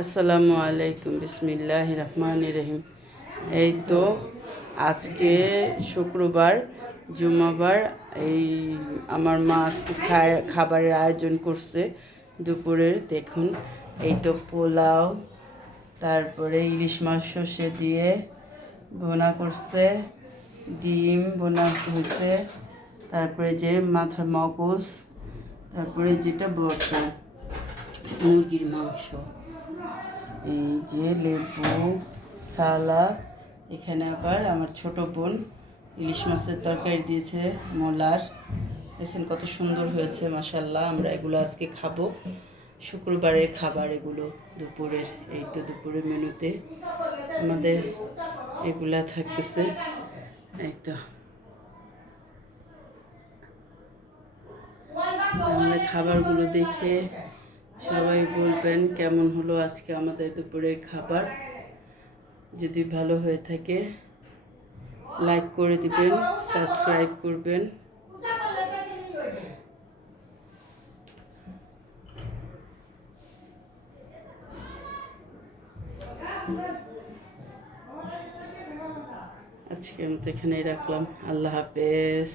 আসসালামু আলাইকুম, বিসমিল্লাহ রহমান রহিম। এই তো আজকে শুক্রবার, জুমাবার। এই আমার মা আজকে খাবারের আয়োজন করছে দুপুরের। দেখুন, এই তো পোলাও, তারপরে ইলিশ মাছ সর্ষে দিয়ে ভুনা করছে, ডিম ভুনা হয়েছে, তারপরে যে মাথার মগজ, তারপরে যেটা বর্তা মুরগির মাংস, এই যে লেবু, সালাদ। এখানে আবার আমার ছোট বোন ইলিশ মাছের তরকারি দিয়েছে, মোলার। দেখছেন কত সুন্দর হয়েছে, মাশাল্লাহ। আমরা এগুলো আজকে খাবো, শুক্রবারের খাবার এগুলো দুপুরের। এই তো দুপুরের মেনুতে আমাদের এগুলা থাকতেছে। এই তো আমাদের খাবারগুলো দেখে সবাই বলবেন কেমন হলো আজকে আমাদের দুপুরের খাবার। যদি ভালো হয়ে থাকে লাইক করে দিবেন, সাবস্ক্রাইব করবেন। আজকের মতো এখানেই রাখলাম। আল্লাহ হাফেজ।